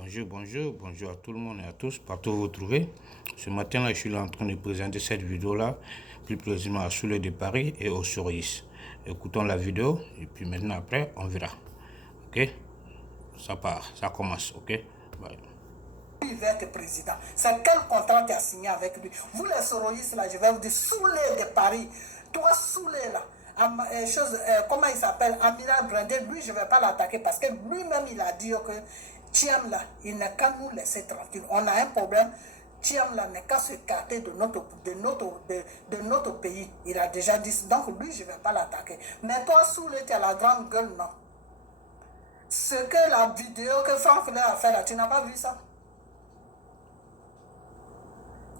Bonjour à tout le monde et à tous, partout où vous vous trouvez. Ce matin là, je suis là en train de présenter cette vidéo là, plus précisément à Soulé de Paris et au Sorois. Écoutons la vidéo et puis maintenant après on verra. Ok, ça part, ça commence. Ok, bye. Il va être président. C'est quel contrat tu as signé avec lui? Vous les Soroïstes là, je vais vous dire, Soulé de Paris. Toi, Soulé là. Comment il s'appelle, Amiral Brandé, lui je ne vais pas l'attaquer parce que lui-même il a dit que Thiam là, il n'a qu'à nous laisser tranquille. On a un problème, Thiam là n'est qu'à se carter de notre pays. Il a déjà dit, donc lui je ne vais pas l'attaquer. Mais toi Soulé, tu as la grande gueule, non? Ce que la vidéo que Franck a fait là, tu n'as pas vu ça?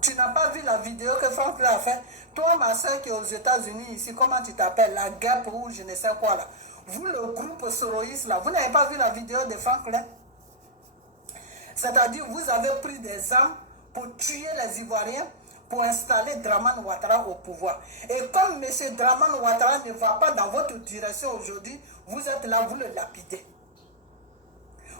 Tu n'as pas vu la vidéo que Franck a fait? Toi, ma soeur qui est aux États-Unis ici, comment tu t'appelles? La guêpe ou je ne sais quoi là. Vous, le groupe Soroïs là, vous n'avez pas vu la vidéo de Franck là? C'est-à-dire, vous avez pris des armes pour tuer les Ivoiriens, pour installer Draman Ouattara au pouvoir. Et comme M. Draman Ouattara ne va pas dans votre direction aujourd'hui, vous êtes là, vous le lapidez.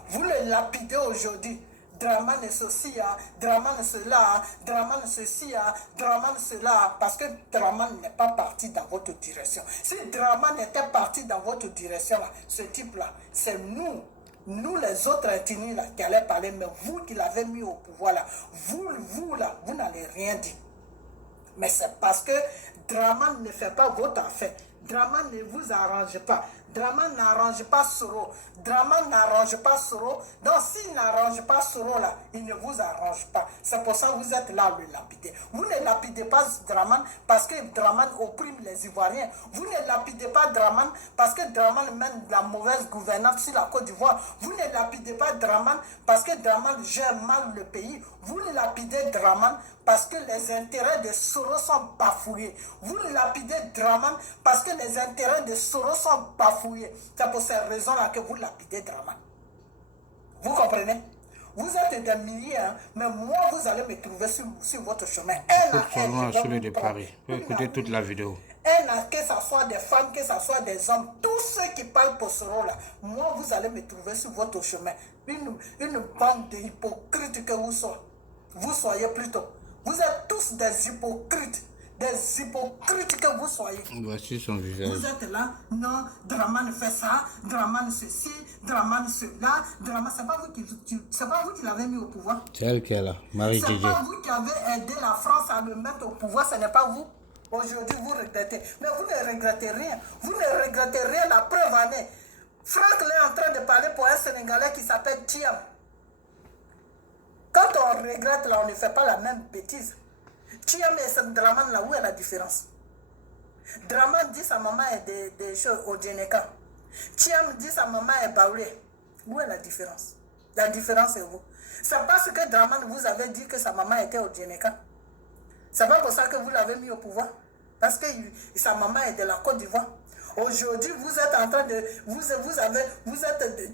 Vous le lapidez aujourd'hui. Draman ceci, Draman cela, Draman ceci, Draman cela, parce que Draman n'est pas parti dans votre direction. Si Draman était parti dans votre direction, là, ce type-là, c'est nous les autres ethnies là, qui allaient parler, mais vous qui l'avez mis au pouvoir, là, vous là, vous n'allez rien dire. Mais c'est parce que Draman ne fait pas votre affaire. Draman ne vous arrange pas. Draman n'arrange pas Soro. Draman n'arrange pas Soro. Donc s'il n'arrange pas Soro là, il ne vous arrange pas. C'est pour ça que vous êtes là le lapider. Vous ne lapidez pas Draman parce que Draman opprime les Ivoiriens. Vous ne lapidez pas Draman parce que Draman mène la mauvaise gouvernance sur la Côte d'Ivoire. Vous ne lapidez pas Draman parce que Draman gère mal le pays. Vous ne lapidez Draman parce que les intérêts de Soro sont bafouillés. Vous lapidez Draman parce que les intérêts de Soro sont bafouillés. C'est pour ces raisons-là que vous lapidez Draman. Vous comprenez? Vous êtes des milliers, hein, mais moi, vous allez me trouver sur votre chemin. Soulé de Paris. Vous pouvez écouter toute la vidéo. Que ce soit des femmes, que ce soit des hommes, tous ceux qui parlent pour Soro là, moi, vous allez me trouver sur votre chemin. Une bande d'hypocrites que vous soyez. Vous soyez plutôt. Vous êtes tous des hypocrites. Des hypocrites que vous soyez. Voici son visage. Vous êtes là, non, Draman fait ça, Draman ceci, Draman cela, Draman, c'est pas vous qui l'avez mis au pouvoir. C'est elle qui est là, Marie Didier. C'est pas vous qui avez aidé la France à le mettre au pouvoir, ce n'est pas vous. Aujourd'hui, vous regrettez. Mais vous ne regrettez rien. Vous ne regrettez rien, la preuve en est. Franck est en train de parler pour un Sénégalais qui s'appelle Thiam. Quand on regrette, là, on ne fait pas la même bêtise. Thiam et Draman, là, où est la différence? Draman dit sa maman est des choses au Djeneka. Thiam dit sa maman est Baoulé. Où est la différence? La différence est où? C'est parce que Draman vous avait dit que sa maman était au Djeneka. C'est pas pour ça que vous l'avez mis au pouvoir. Parce que sa maman est de la Côte d'Ivoire. Aujourd'hui, vous êtes en train de...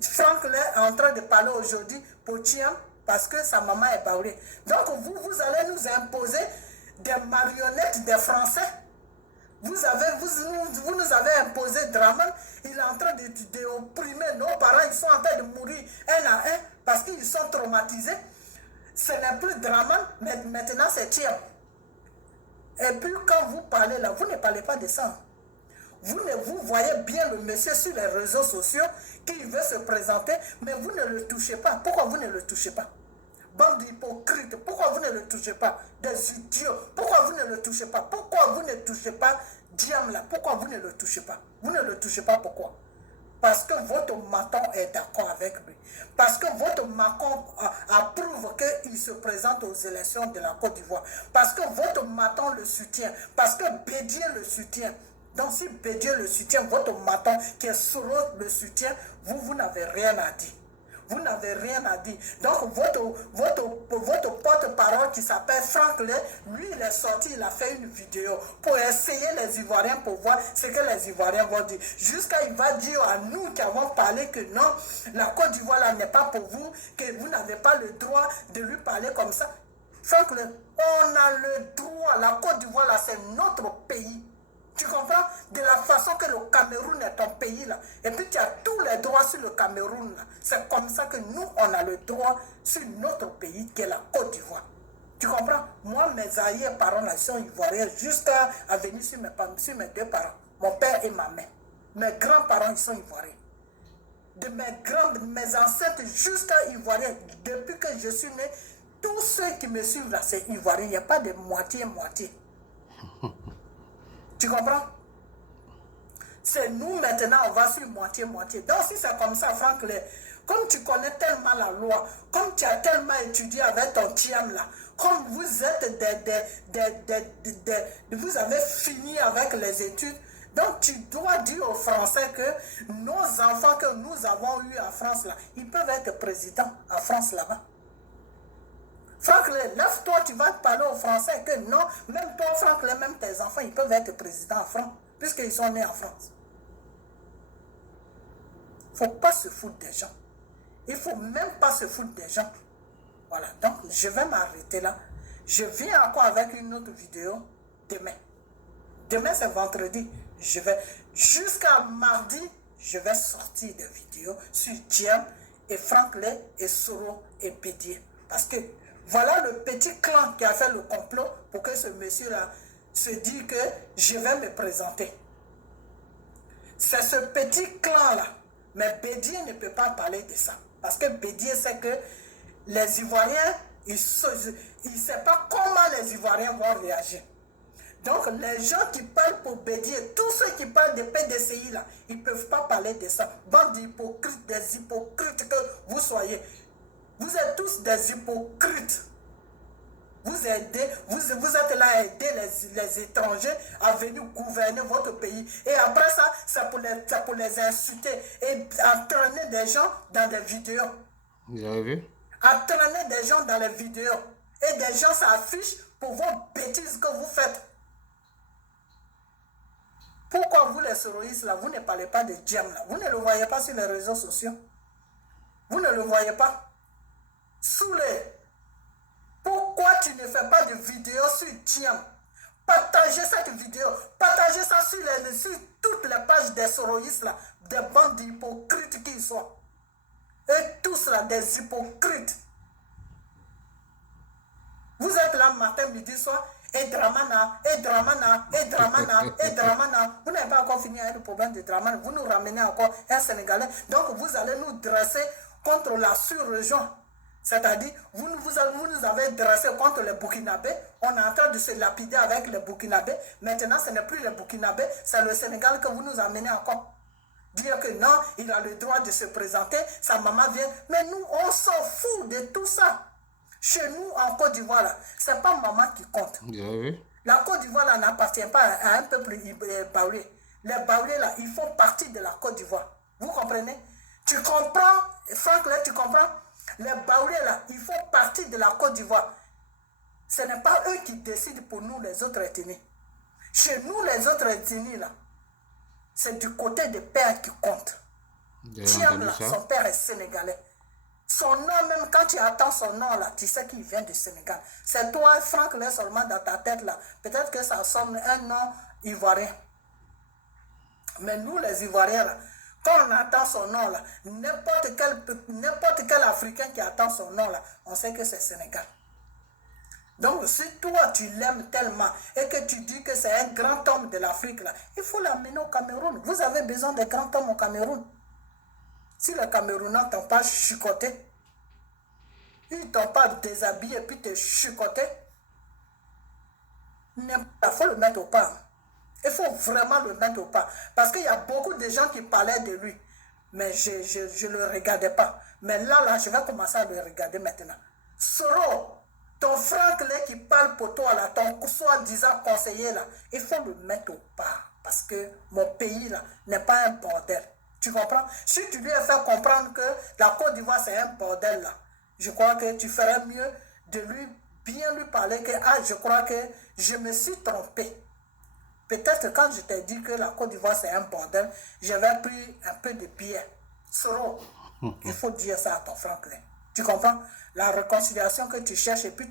Franck est en train de parler aujourd'hui pour Thiam parce que sa maman est Baoulé. Donc vous allez nous imposer des marionnettes des Français. Vous nous avez imposé Draman. Il est en train d'opprimer nos parents. Ils sont en train de mourir un à un parce qu'ils sont traumatisés. Ce n'est plus Draman, mais maintenant c'est Thiam. Et puis quand vous parlez là, vous ne parlez pas de ça. Vous voyez bien le monsieur sur les réseaux sociaux qui veut se présenter, mais vous ne le touchez pas. Pourquoi vous ne le touchez pas? Bande d'hypocrites, pourquoi vous ne le touchez pas? Des idiots, pourquoi vous ne le touchez pas? Pourquoi vous ne touchez pas Diam là? Pourquoi vous ne le touchez pas? Vous ne le touchez pas, pourquoi? Parce que votre maton est d'accord avec lui. Parce que votre maton approuve qu'il se présente aux élections de la Côte d'Ivoire. Parce que votre maton le soutient. Parce que Bédier le soutient. Donc si Bédier le soutient, votre maton qui est Soro le soutient, vous n'avez rien à dire. Vous n'avez rien à dire. Donc, votre porte-parole qui s'appelle Franck Lay, lui, il est sorti, il a fait une vidéo pour essayer les Ivoiriens, pour voir ce que les Ivoiriens vont dire. Jusqu'à il va dire à nous qui avons parlé que non, la Côte d'Ivoire là n'est pas pour vous, que vous n'avez pas le droit de lui parler comme ça. Franck Lay, on a le droit, la Côte d'Ivoire là, c'est notre pays. Tu comprends? De la façon que le Cameroun est ton pays là. Et puis tu as tous les droits sur le Cameroun là. C'est comme ça que nous, on a le droit sur notre pays qui est la Côte d'Ivoire. Tu comprends? Moi, mes arrière-parents là, ils sont ivoiriens jusqu'à venir sur mes deux parents. Mon père et ma mère. Mes grands-parents, ils sont ivoiriens. De mes ancêtres jusqu'à ivoiriens. Depuis que je suis né, tous ceux qui me suivent là, c'est ivoirien. Il n'y a pas de moitié-moitié. Tu comprends? C'est nous maintenant, on va sur moitié-moitié. Donc si c'est comme ça, Franck, comme tu connais tellement la loi, comme tu as tellement étudié avec ton TIAM là, comme vous êtes vous avez fini avec les études, donc tu dois dire aux Français que nos enfants que nous avons eus en France là, ils peuvent être présidents en France là-bas. Franck, lève-toi, tu vas parler aux Français que non, même toi, Franck, même tes enfants, ils peuvent être présidents en France, puisqu'ils sont nés en France. Il ne faut pas se foutre des gens. Il ne faut même pas se foutre des gens. Voilà, donc je vais m'arrêter là. Je viens encore avec une autre vidéo demain. Demain, c'est vendredi. Je vais, jusqu'à mardi, je vais sortir des vidéos sur Diem et Franck Lay et Soro et Bédié. Parce que voilà le petit clan qui a fait le complot pour que ce monsieur-là se dise que je vais me présenter. C'est ce petit clan-là. Mais Bédié ne peut pas parler de ça. Parce que Bédié sait que les Ivoiriens, il ne sait pas comment les Ivoiriens vont réagir. Donc, les gens qui parlent pour Bédié, tous ceux qui parlent de PDCI, là, ils ne peuvent pas parler de ça. Bande d'hypocrites, des hypocrites que vous soyez. Vous êtes tous des hypocrites. Vous êtes là à aider les étrangers à venir gouverner votre pays. Et après ça, c'est pour les insulter et entraîner des gens dans des vidéos. Vous avez vu? Entraîner des gens dans les vidéos. Et des gens s'affichent pour vos bêtises que vous faites. Pourquoi vous les soroïstes là, vous ne parlez pas de Diem là? Vous ne le voyez pas sur les réseaux sociaux? Vous ne le voyez pas? Pourquoi tu ne fais pas de vidéo sur Diem? Partagez cette vidéo. Partagez ça sur toutes les pages des soroïstes là. Des bandes d'hypocrites qu'ils sont. Et tous là, des hypocrites. Vous êtes là matin, midi, soir. Et Dramana. Vous n'avez pas encore fini avec le problème de Dramana. Vous nous ramenez encore un Sénégalais. Donc vous allez nous dresser contre la sur-région. C'est-à-dire, vous nous avez dressé contre les Burkinabés. On est en train de se lapider avec les Burkinabés. Maintenant, ce n'est plus les Burkinabés, c'est le Sénégal que vous nous amenez encore. Dire que non, il a le droit de se présenter, sa maman vient. Mais nous, on s'en fout de tout ça. Chez nous, en Côte d'Ivoire, ce n'est pas maman qui compte. La Côte d'Ivoire n'appartient pas à un peuple baoulé. Les baoulés, là, ils font partie de la Côte d'Ivoire. Vous comprenez? Tu comprends, Franck, là, tu comprends? Les baoulés, là, ils font partie de la Côte d'Ivoire. Ce n'est pas eux qui décident pour nous, les autres ethnies. Chez nous, les autres ethnies, là, c'est du côté des pères qui compte. Diem, là, son père est sénégalais. Son nom, même quand tu attends son nom, là, tu sais qu'il vient du Sénégal. C'est toi, Franck, là, seulement dans ta tête, là. Peut-être que ça sonne un nom ivoirien. Mais nous, les Ivoiriens, là, quand on attend son nom, là, n'importe quel Africain qui attend son nom, là, on sait que c'est Sénégal. Donc, si toi, tu l'aimes tellement et que tu dis que c'est un grand homme de l'Afrique, là, il faut l'amener au Cameroun. Vous avez besoin de grands hommes au Cameroun. Si les Camerounais ne t'ont pas chicoté, ils ne t'ont pas déshabillé et puis te chicoté, il faut le mettre au pas. Il faut vraiment le mettre au pas. Parce qu'il y a beaucoup de gens qui parlaient de lui. Mais je ne le regardais pas. Mais là, je vais commencer à le regarder maintenant. Soro, ton Franck là, qui parle pour toi, là, ton soi-disant conseiller, là, il faut le mettre au pas. Parce que mon pays là n'est pas un bordel. Tu comprends? Si tu lui as fait comprendre que la Côte d'Ivoire c'est un bordel là, je crois que tu ferais mieux de bien lui parler que je crois que je me suis trompé. Peut-être quand je t'ai dit que la Côte d'Ivoire c'est un bordel, j'avais pris un peu de bière. Soro, il faut dire ça à ton Franck. Tu comprends? La réconciliation que tu cherches et puis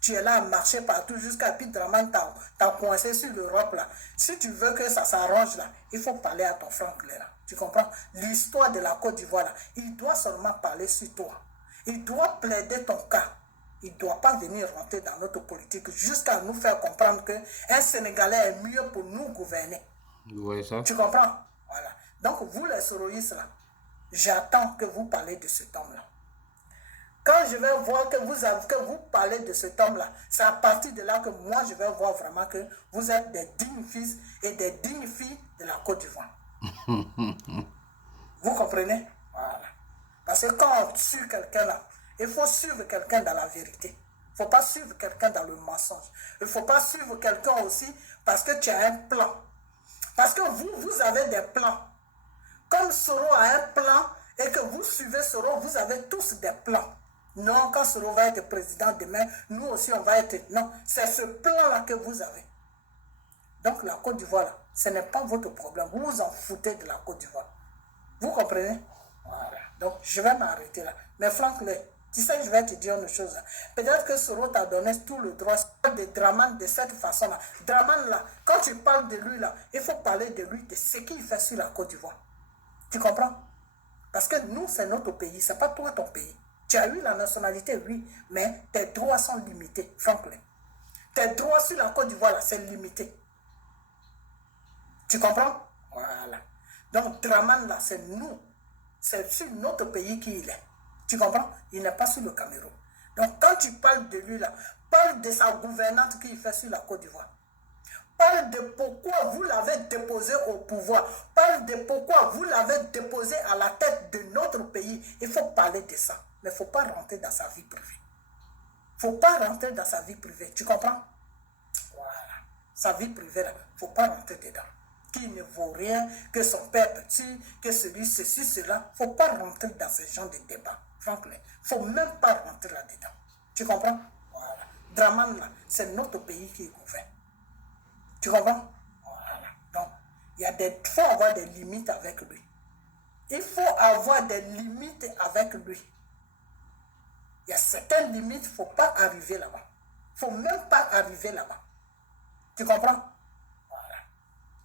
tu es là à marcher partout jusqu'à puis Draman t'as coincé sur l'Europe là. Si tu veux que ça s'arrange là, il faut parler à ton frère là. Tu comprends? L'histoire de la Côte d'Ivoire là, il doit seulement parler sur toi. Il doit plaider ton cas. Il ne doit pas venir rentrer dans notre politique jusqu'à nous faire comprendre qu'un Sénégalais est mieux pour nous gouverner. Vous voyez ça? Tu comprends? Voilà. Donc vous les soroïstes là, j'attends que vous parlez de cet homme-là. Quand je vais voir que vous parlez de cet homme-là, c'est à partir de là que moi, je vais voir vraiment que vous êtes des dignes fils et des dignes filles de la Côte d'Ivoire. Vous comprenez? Voilà. Parce que quand on tue quelqu'un là, il faut suivre quelqu'un dans la vérité. Il ne faut pas suivre quelqu'un dans le mensonge. Il ne faut pas suivre quelqu'un aussi parce que tu as un plan. Parce que vous avez des plans. Comme Soro a un plan et que vous suivez Soro, vous avez tous des plans. Non, quand Soro va être président demain, nous aussi on va être... Non, c'est ce plan-là que vous avez. Donc la Côte d'Ivoire, là, ce n'est pas votre problème. Vous vous en foutez de la Côte d'Ivoire. Vous comprenez? Voilà. Donc je vais m'arrêter là. Mais Franck, tu sais, je vais te dire une chose. Peut-être que Soro t'a donné tout le droit de Draman de cette façon-là. Draman, là, quand tu parles de lui, là, il faut parler de lui, de ce qu'il fait sur la Côte d'Ivoire. Tu comprends? Parce que nous, c'est notre pays, c'est pas toi ton pays. Tu as eu la nationalité, oui, mais tes droits sont limités, Franklin. Tes droits sur la Côte d'Ivoire, c'est limité. Tu comprends? Voilà. Donc, Draman, là, c'est nous. C'est sur notre pays qu'il est. Tu comprends? Il n'est pas sur le Cameroun. Donc, quand tu parles de lui, là, parle de sa gouvernante qu'il fait sur la Côte d'Ivoire. Parle de pourquoi vous l'avez déposé au pouvoir. Parle de pourquoi vous l'avez déposé à la tête de notre pays. Il faut parler de ça. Mais il ne faut pas rentrer dans sa vie privée. Il ne faut pas rentrer dans sa vie privée. Tu comprends? Voilà. Sa vie privée, il ne faut pas rentrer dedans. Qui ne vaut rien, que son père petit, que celui, ceci, cela. Il ne faut pas rentrer dans ce genre de débat. Franchement, il ne faut même pas rentrer là-dedans. Tu comprends? Voilà. Draman, là, c'est notre pays qui gouverne. Tu comprends? Voilà. Donc, il faut avoir des limites avec lui. Il faut avoir des limites avec lui. Il y a certaines limites, il ne faut pas arriver là-bas. Il ne faut même pas arriver là-bas. Tu comprends? Voilà.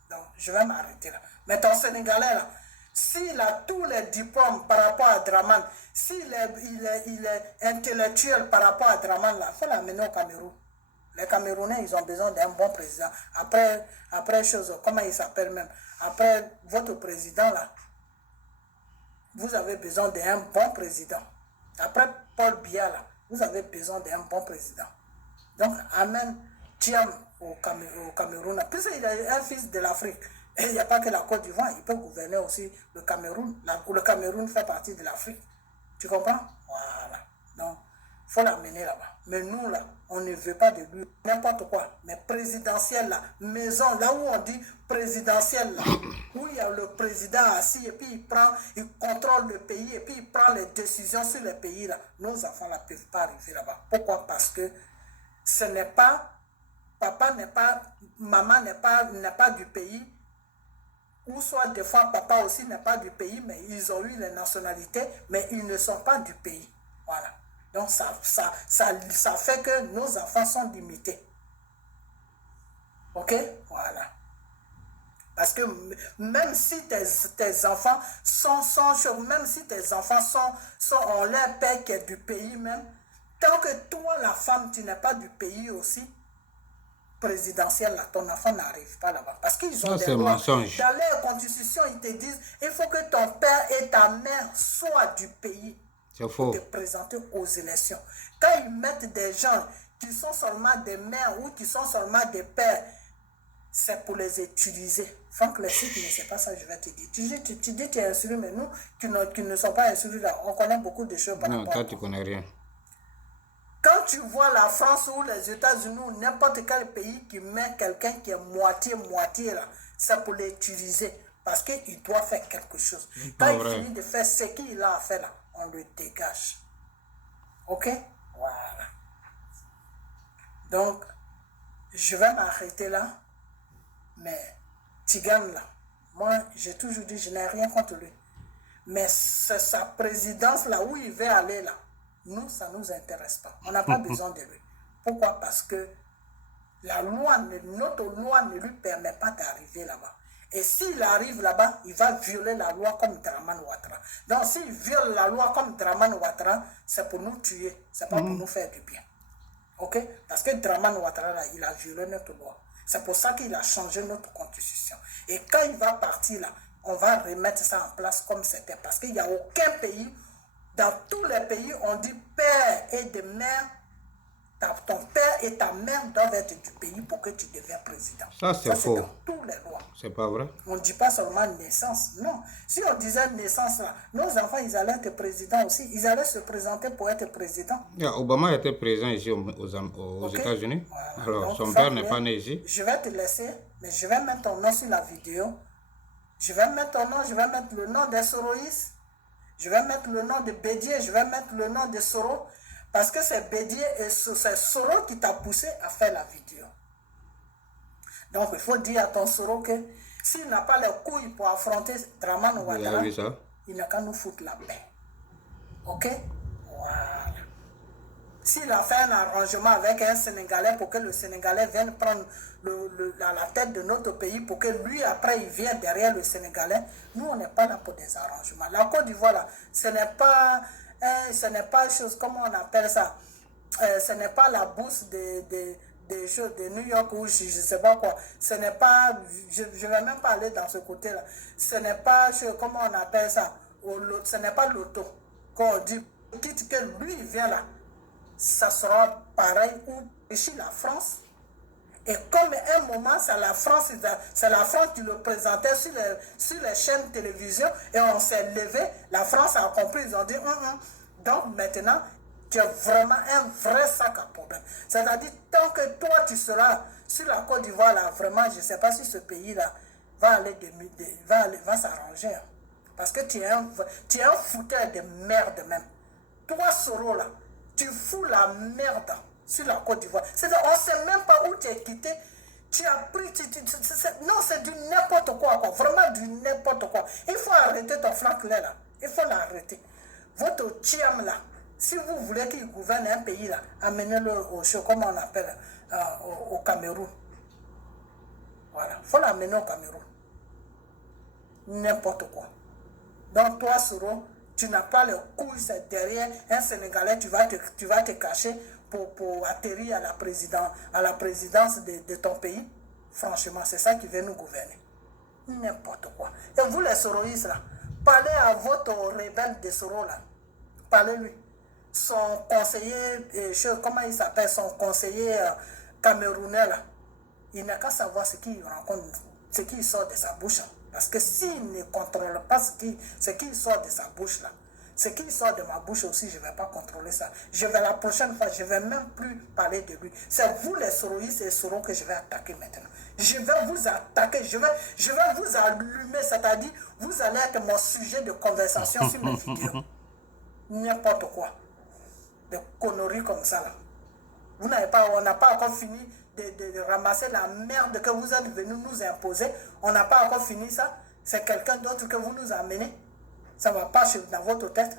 Donc, je vais m'arrêter là. Mais ton Sénégalais, là, s'il a tous les diplômes par rapport à Draman, s'il est intellectuel par rapport à Draman, là, il faut l'amener au Cameroun. Les Camerounais, ils ont besoin d'un bon président. Après chose, comment il s'appelle même? Après votre président, là, vous avez besoin d'un bon président. Après Paul Biya, là, vous avez besoin d'un bon président. Donc, amène Thiam au Cameroun. Puisqu'il est un fils de l'Afrique. Et il n'y a pas que la Côte d'Ivoire, il peut gouverner aussi le Cameroun. Le Cameroun fait partie de l'Afrique. Tu comprends? Voilà. Donc, il faut l'amener là-bas. Mais nous, là, on ne veut pas de lui. N'importe quoi. Mais présidentiel, là, maison, là où on dit présidentiel, là, où il y a le président assis, et puis il contrôle le pays, et puis il prend les décisions sur le pays, là. Nos enfants, là, ne peuvent pas arriver là-bas. Pourquoi? Parce que ce n'est pas, papa n'est pas, maman n'est pas du pays, ou soit des fois, papa aussi n'est pas du pays, mais ils ont eu les nationalités, mais ils ne sont pas du pays. Voilà. Donc, ça fait que nos enfants sont limités. Ok? Voilà. Parce que même si tes enfants même si tes enfants ont leur père qui est du pays même, tant que toi, la femme, tu n'es pas du pays aussi, présidentiel, là, ton enfant n'arrive pas là-bas. Parce qu'ils ont des lois. Mensonge. Dans leur constitution, ils te disent, il faut que ton père et ta mère soient du pays. C'est faux. Pour te présenter aux élections. Quand ils mettent des gens qui sont seulement des mères ou qui sont seulement des pères, c'est pour les utiliser. Franck, si tu ne sais pas ça, je vais te dire. Tu dis tu es instruit, mais nous, qui ne sommes pas instruits là, on connaît beaucoup de choses par rapport à toi, tu connais rien. Quand tu vois la France ou les États-Unis ou n'importe quel pays qui met quelqu'un qui est moitié là, c'est pour l'utiliser. Parce qu'il doit faire quelque chose. Quand il finit de faire ce qu'il a à faire là, on le dégage. Ok? Voilà. Donc, je vais m'arrêter là. Mais Tigane là, moi, j'ai toujours dit, je n'ai rien contre lui. Mais c'est sa présidence là où il veut aller là. nous, ça ne nous intéresse pas. On n'a pas besoin de lui. Pourquoi? Parce que notre loi ne lui permet pas d'arriver là-bas. Et s'il arrive là-bas, il va violer la loi comme Dramane Ouattara. Donc s'il viole la loi comme Dramane Ouattara, c'est pour nous tuer, c'est pas pour nous faire du bien. Ok? Parce que Dramane Ouattara, là, il a violé notre loi. C'est pour ça qu'il a changé notre constitution. Et quand il va partir là, on va remettre ça en place comme c'était. Parce qu'il n'y a aucun pays, dans tous les pays, on dit père et de mère. Ton père et ta mère doivent être du pays pour que tu deviennes président. Ça, c'est faux. Dans toutes les lois. C'est pas vrai. On ne dit pas seulement naissance. Non. Si on disait naissance, là, nos enfants, ils allaient être présidents aussi. Ils allaient se présenter pour être président. Yeah, Obama était président ici aux États-Unis. Voilà. Alors, donc, son père n'est pas né ici. Je vais te laisser, mais je vais mettre ton nom sur la vidéo. Je vais mettre ton nom, je vais mettre le nom des Soroïs. Je vais mettre le nom de Bédier, je vais mettre le nom de Soro. Parce que c'est Bédier et c'est Soro qui t'a poussé à faire la vidéo. Donc il faut dire à ton Soro que s'il n'a pas les couilles pour affronter Dramane Ouattara, il n'a qu'à nous foutre la paix. Ok? Voilà. S'il a fait un arrangement avec un Sénégalais pour que le Sénégalais vienne prendre la tête de notre pays, pour que lui, après, il vienne derrière le Sénégalais, nous, on n'est pas là pour des arrangements. La Côte d'Ivoire, là, ce n'est pas chose, comment on appelle ça, ce n'est pas la bourse des choses de New York ou je ne sais pas quoi, ce n'est pas, je ne vais même pas aller dans ce côté-là, ce n'est pas, comment on appelle ça, ce n'est pas l'auto, quand on dit, quitte que lui il vient là, ça sera pareil ou ici la France. Et comme à un moment, c'est la France qui le présentait sur les chaînes de télévision et on s'est levé, la France a compris, ils ont dit, donc maintenant, tu es vraiment un vrai sac à problème. C'est-à-dire, tant que toi, tu seras sur la Côte d'Ivoire, là, vraiment, je ne sais pas si ce pays-là va s'arranger. Parce que tu es un fouteur de merde même. Toi, Soro, là, tu fous la merde sur la Côte d'Ivoire. On ne sait même pas où tu es quitté. Tu as pris... non, c'est du n'importe quoi, quoi. Vraiment du n'importe quoi. Il faut arrêter ton Franck là. Il faut l'arrêter. Votre Thiam là, si vous voulez qu'il gouverne un pays là, amenez-le au show, comment on appelle, au Cameroun. Voilà. Il faut l'amener au Cameroun. N'importe quoi. Donc toi, Soro, tu n'as pas le couilles, c'est derrière un Sénégalais, tu vas te cacher pour atterrir à la présidence de ton pays. Franchement, c'est ça qui vient nous gouverner. N'importe quoi. Et vous les Soroïstes là, parlez à votre rebelle de Soro là. Parlez-lui. Son conseiller, comment il s'appelle, son conseiller camerounais là, il n'a qu'à savoir ce qu'il rencontre, ce qui sort de sa bouche. Parce que s'il ne contrôle pas ce qui sort de sa bouche là, ce qui sort de ma bouche aussi, je ne vais pas contrôler ça. La prochaine fois, je ne vais même plus parler de lui. C'est vous les Soroïstes et Soro que je vais attaquer maintenant. Je vais vous attaquer, je vais vous allumer, c'est-à-dire, vous allez être mon sujet de conversation sur mes vidéos. N'importe quoi. Des conneries comme ça là. On n'a pas encore fini de ramasser la merde que vous êtes venu nous imposer. On n'a pas encore fini ça. C'est quelqu'un d'autre que vous nous amenez. Ça ne va pas dans votre tête.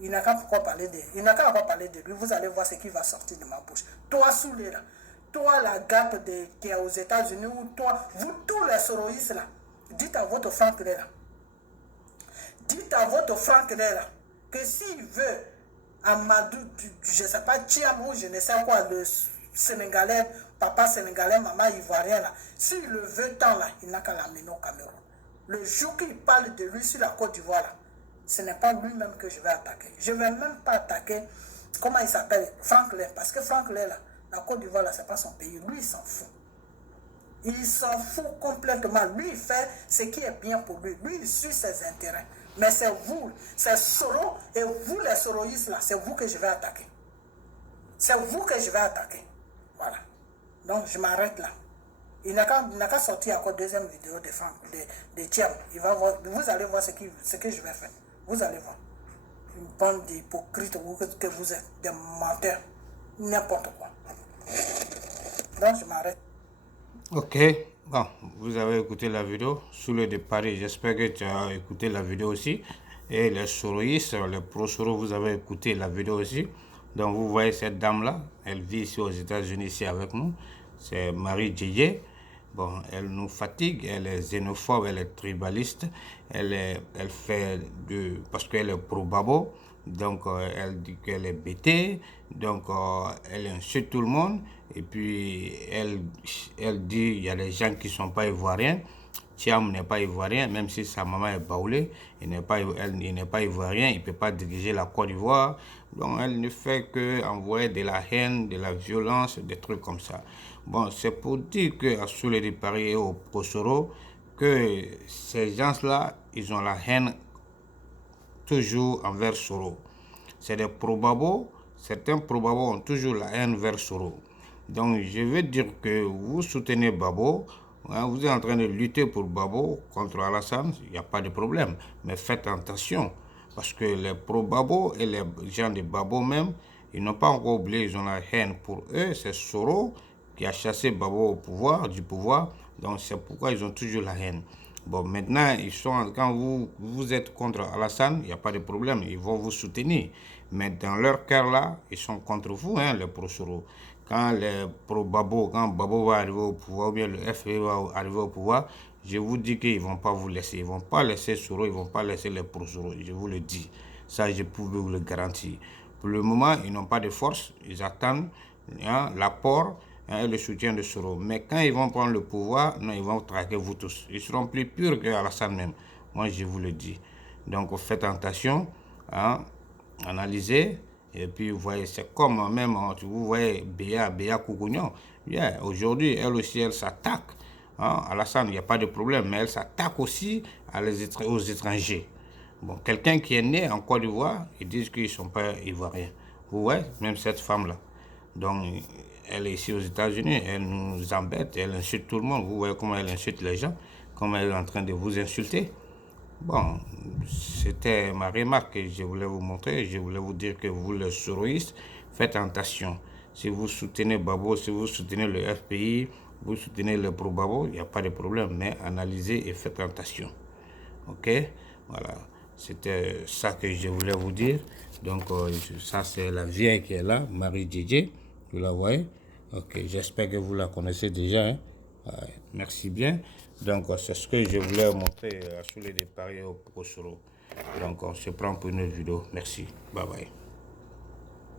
Il n'a qu'à encore parler de lui. Vous allez voir ce qui va sortir de ma bouche. Toi, Soulé, là. Toi, la gâte qui est aux États-Unis, ou toi, vous tous les Soroïstes, là. Dites à votre Franck là. Dites à votre Franck là que s'il veut Amadou, je ne sais pas, Thiam ou je ne sais quoi, le Sénégalais, papa sénégalais, maman ivoirien là, s'il le veut tant là, il n'a qu'à l'amener au Cameroun. Le jour qu'il parle de lui sur la Côte d'Ivoire là, ce n'est pas lui-même que je vais attaquer. Je ne vais même pas attaquer, comment il s'appelle, Franck Lay, parce que Franck Lay là, la Côte d'Ivoire là, ce n'est pas son pays, lui il s'en fout. Il s'en fout complètement. Lui, il fait ce qui est bien pour lui. Lui, il suit ses intérêts. Mais c'est vous, c'est Soro, et vous les Soroïstes là, c'est vous que je vais attaquer. C'est vous que je vais attaquer. Voilà. Donc, je m'arrête là. Il n'a qu'à sortir encore deuxième vidéo de Thiam. Vous allez voir ce que je vais faire. Vous allez voir. Une bande d'hypocrites que vous êtes, des menteurs. N'importe quoi. Donc, je m'arrête. Ok, bon, vous avez écouté la vidéo sous le de Paris. J'espère que tu as écouté la vidéo aussi. et les soroïstes, les pro-Soro, vous avez écouté la vidéo aussi. Donc vous voyez cette dame-là, elle vit ici aux États-Unis, ici avec nous. C'est Marie Djedje. Bon, elle nous fatigue, elle est xénophobe, elle est tribaliste, elle fait parce qu'elle est pro-Babo, donc elle dit qu'elle est bêtée, donc elle insulte tout le monde, et puis elle dit il y a des gens qui ne sont pas ivoiriens. Thiam n'est pas ivoirien, même si sa maman est baoulée, il n'est pas ivoirien, il ne peut pas diriger la Côte d'Ivoire. Donc elle ne fait qu'envoyer de la haine, de la violence, des trucs comme ça. Bon, c'est pour dire qu'à Soulé de Paris et au pro-Soro, que ces gens-là, ils ont la haine toujours envers Soro. C'est des pro-Babo, certains pro-Babo ont toujours la haine vers Soro. Donc je veux dire que vous soutenez Babo, hein, vous êtes en train de lutter pour Babo contre Alassane, il n'y a pas de problème. Mais faites attention, parce que les pro-Babo et les gens de Babo même, ils n'ont pas encore oublié, ils ont la haine pour eux, c'est Soro qui a chassé Babo du pouvoir, donc c'est pourquoi ils ont toujours la haine. Bon, maintenant, quand vous êtes contre Alassane, il n'y a pas de problème, ils vont vous soutenir. Mais dans leur cœur là, ils sont contre vous, hein, les pro-Soro. Quand les pro-Babo, quand Babo va arriver au pouvoir, ou bien le FPI va arriver au pouvoir, je vous dis qu'ils ne vont pas vous laisser. Ils ne vont pas laisser Soro, ils ne vont pas laisser les pro-Soro, je vous le dis. Ça, je peux vous le garantir. Pour le moment, ils n'ont pas de force, ils attendent, hein, l'apport et le soutien de Soro. Mais quand ils vont prendre le pouvoir, non, ils vont traquer vous tous. Ils seront plus purs que Alassane même. Moi, je vous le dis. Donc, faites attention, hein, analysez. Et puis, vous voyez, c'est comme même, vous voyez, Béa Koukounion. Yeah, aujourd'hui, elle aussi, elle s'attaque. Hein, Alassane, il n'y a pas de problème, mais elle s'attaque aussi aux étrangers. Bon, quelqu'un qui est né en Côte d'Ivoire, ils disent qu'ils ne sont pas ivoiriens. Vous voyez, même cette femme-là. Donc, elle est ici aux États-Unis, elle nous embête, elle insulte tout le monde. Vous voyez comment elle insulte les gens, comment elle est en train de vous insulter. Bon, c'était ma remarque que je voulais vous montrer. Je voulais vous dire que vous, les soroïstes, faites attention. Si vous soutenez Babo, si vous soutenez le FPI, vous soutenez le pro-Babo, il n'y a pas de problème, mais analysez et faites attention. Ok? Voilà. C'était ça que je voulais vous dire. Donc, ça, c'est la vieille qui est là, Marie Djedje. Vous la voyez? Ok, j'espère que vous la connaissez déjà. Hein? Merci bien. Donc, c'est ce que je voulais montrer à Soulé de Paris au pro-Soro. Donc, on se prend pour une autre vidéo. Merci. Bye bye.